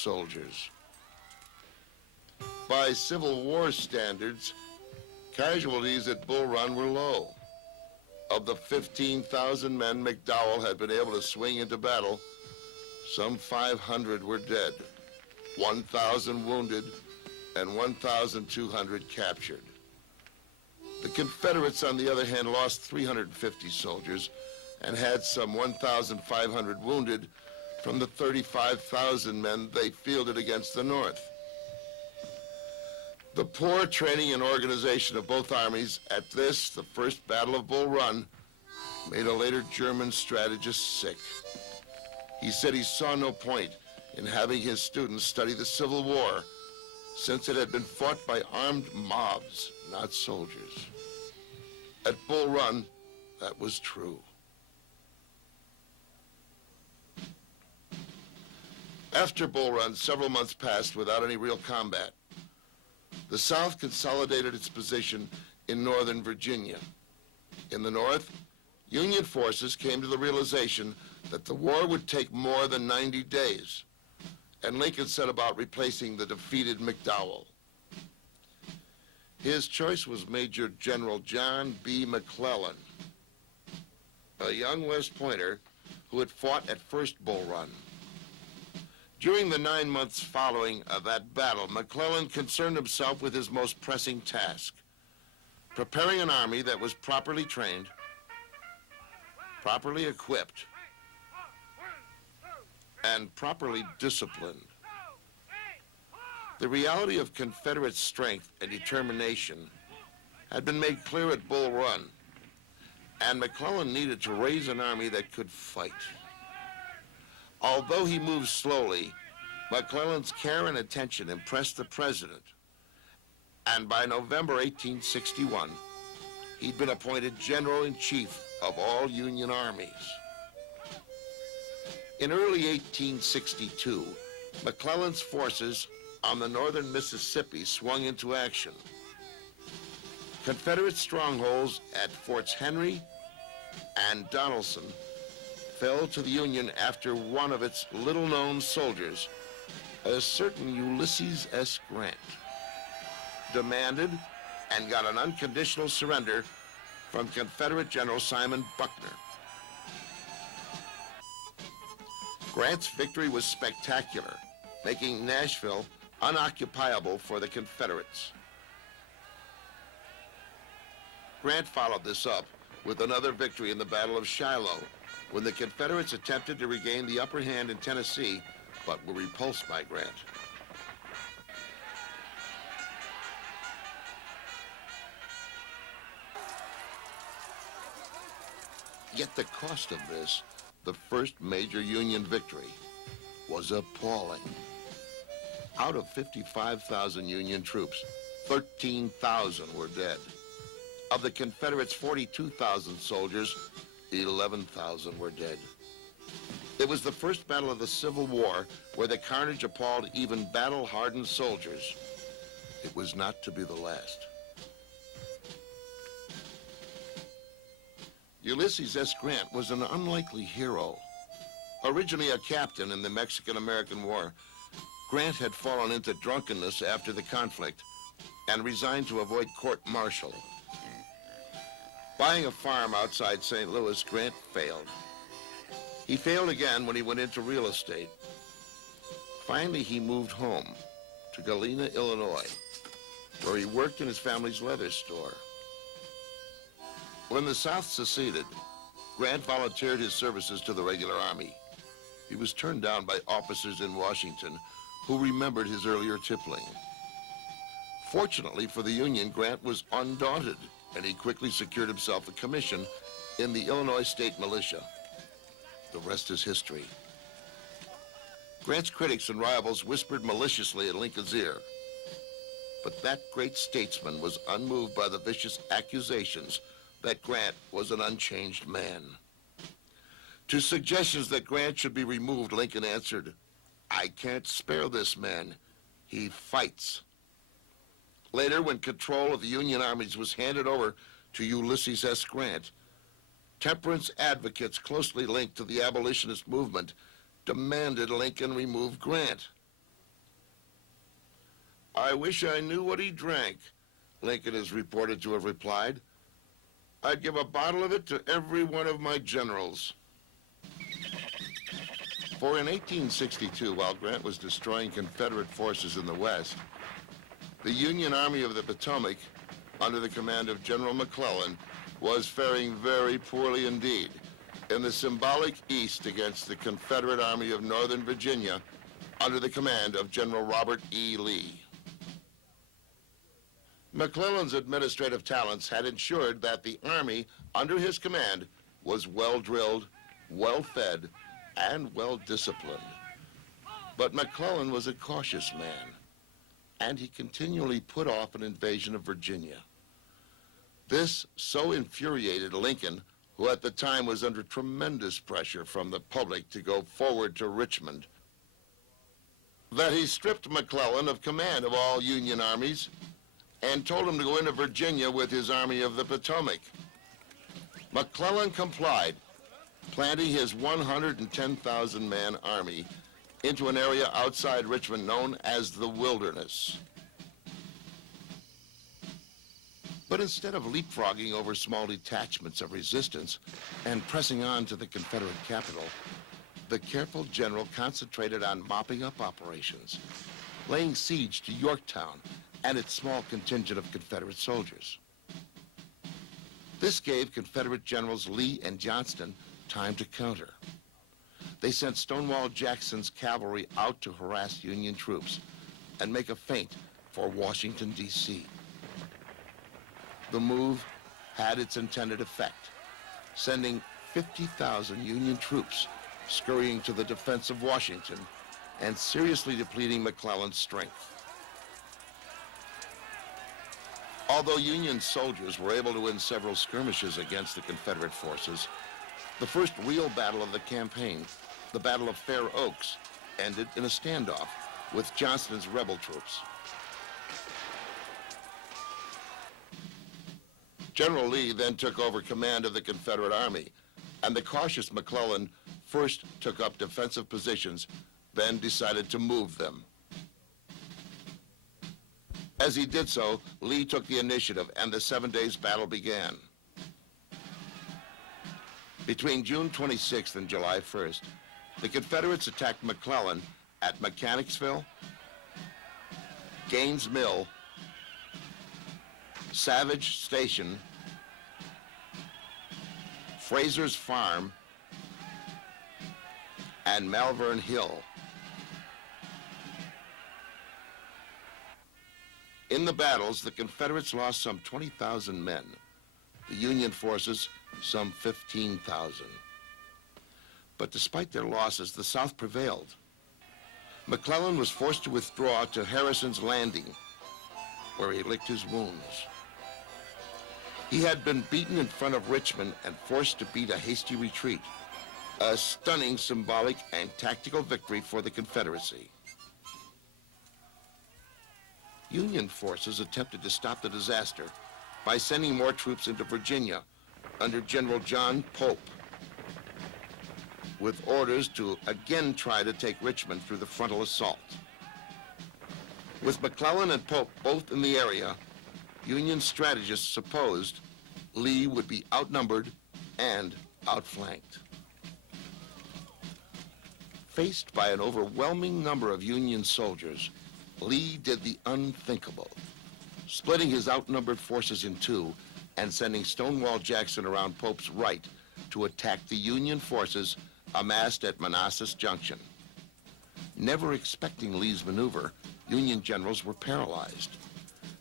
soldiers. By Civil War standards, casualties at Bull Run were low. Of the 15,000 men McDowell had been able to swing into battle, some 500 were dead, 1,000 wounded, and 1,200 captured. The Confederates, on the other hand, lost 350 soldiers and had some 1,500 wounded from the 35,000 men they fielded against the North. The poor training and organization of both armies at this, the first Battle of Bull Run, made a later German strategist sick. He said he saw no point in having his students study the Civil War, since it had been fought by armed mobs, not soldiers. At Bull Run, that was true. After Bull Run, several months passed without any real combat. The South consolidated its position in northern Virginia. In the North, Union forces came to the realization that the war would take more than 90 days, and Lincoln set about replacing the defeated McDowell. His choice was Major General John B. McClellan, a young West Pointer who had fought at First Bull Run. During the 9 months following that battle, McClellan concerned himself with his most pressing task, preparing an army that was properly trained, properly equipped, and properly disciplined. The reality of Confederate strength and determination had been made clear at Bull Run, and McClellan needed to raise an army that could fight. Although he moved slowly, McClellan's care and attention impressed the president, and by November 1861, he'd been appointed General-in-Chief of all Union armies. In early 1862, McClellan's forces on the northern Mississippi swung into action. Confederate strongholds at Forts Henry and Donelson fell to the Union after one of its little-known soldiers, a certain Ulysses S. Grant, demanded and got an unconditional surrender from Confederate General Simon Buckner. Grant's victory was spectacular, making Nashville unoccupiable for the Confederates. Grant followed this up with another victory in the Battle of Shiloh, when the Confederates attempted to regain the upper hand in Tennessee, but were repulsed by Grant. Yet the cost of this, the first major Union victory, was appalling. Out of 55,000 Union troops, 13,000 were dead. Of the Confederates' 42,000 soldiers, 11,000 were dead. It was the first battle of the Civil War where the carnage appalled even battle-hardened soldiers. It was not to be the last. Ulysses S. Grant was an unlikely hero. Originally a captain in the Mexican-American War, Grant had fallen into drunkenness after the conflict and resigned to avoid court-martial. Buying a farm outside St. Louis, Grant failed. He failed again when he went into real estate. Finally, he moved home to Galena, Illinois, where he worked in his family's leather store. When the South seceded, Grant volunteered his services to the regular army. He was turned down by officers in Washington who remembered his earlier tippling. Fortunately for the Union, Grant was undaunted, and he quickly secured himself a commission in the Illinois State Militia. The rest is history. Grant's critics and rivals whispered maliciously in Lincoln's ear, but that great statesman was unmoved by the vicious accusations that Grant was an unchanged man. To suggestions that Grant should be removed, Lincoln answered, "I can't spare this man. He fights." Later, when control of the Union armies was handed over to Ulysses S. Grant, temperance advocates closely linked to the abolitionist movement demanded Lincoln remove Grant. "I wish I knew what he drank," Lincoln is reported to have replied. "I'd give a bottle of it to every one of my generals." For in 1862, while Grant was destroying Confederate forces in the West, the Union Army of the Potomac, under the command of General McClellan, was faring very poorly indeed in the symbolic East against the Confederate Army of Northern Virginia, under the command of General Robert E. Lee. McClellan's administrative talents had ensured that the Army under his command was well-drilled, well-fed, and well-disciplined. But McClellan was a cautious man, and he continually put off an invasion of Virginia. This so infuriated Lincoln, who at the time was under tremendous pressure from the public to go forward to Richmond, that he stripped McClellan of command of all Union armies and told him to go into Virginia with his Army of the Potomac. McClellan complied, planting his 110,000-man army into an area outside Richmond known as the Wilderness. But instead of leapfrogging over small detachments of resistance and pressing on to the Confederate capital, the careful general concentrated on mopping up operations, laying siege to Yorktown and its small contingent of Confederate soldiers. This gave Confederate Generals Lee and Johnston time to counter. They sent Stonewall Jackson's cavalry out to harass Union troops and make a feint for Washington, D.C. The move had its intended effect, sending 50,000 Union troops scurrying to the defense of Washington and seriously depleting McClellan's strength. Although Union soldiers were able to win several skirmishes against the Confederate forces, the first real battle of the campaign, the Battle of Fair Oaks, ended in a standoff with Johnston's rebel troops. General Lee then took over command of the Confederate Army, and the cautious McClellan first took up defensive positions, then decided to move them. As he did so, Lee took the initiative, and the 7 days battle began. Between June 26th and July 1st, the Confederates attacked McClellan at Mechanicsville, Gaines Mill, Savage Station, Fraser's Farm, and Malvern Hill. In the battles, the Confederates lost some 20,000 men. The Union forces, some 15,000. But despite their losses, the South prevailed. McClellan was forced to withdraw to Harrison's Landing, where he licked his wounds. He had been beaten in front of Richmond and forced to beat a hasty retreat, a stunning symbolic and tactical victory for the Confederacy. Union forces attempted to stop the disaster by sending more troops into Virginia under General John Pope, with orders to again try to take Richmond through the frontal assault. With McClellan and Pope both in the area, Union strategists supposed Lee would be outnumbered and outflanked. Faced by an overwhelming number of Union soldiers, Lee did the unthinkable, splitting his outnumbered forces in two and sending Stonewall Jackson around Pope's right to attack the Union forces amassed at Manassas Junction. Never expecting Lee's maneuver, Union generals were paralyzed.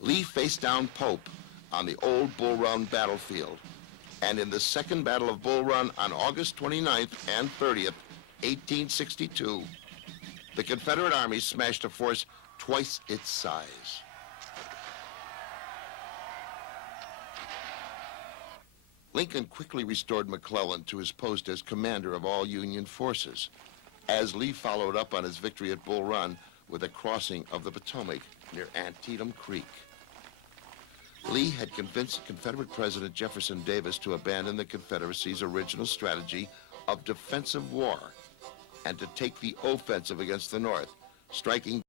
Lee faced down Pope on the old Bull Run battlefield, and in the Second Battle of Bull Run on August 29th and 30th, 1862, the Confederate Army smashed a force twice its size. Lincoln quickly restored McClellan to his post as commander of all Union forces, as Lee followed up on his victory at Bull Run with a crossing of the Potomac near Antietam Creek. Lee had convinced Confederate President Jefferson Davis to abandon the Confederacy's original strategy of defensive war and to take the offensive against the North, striking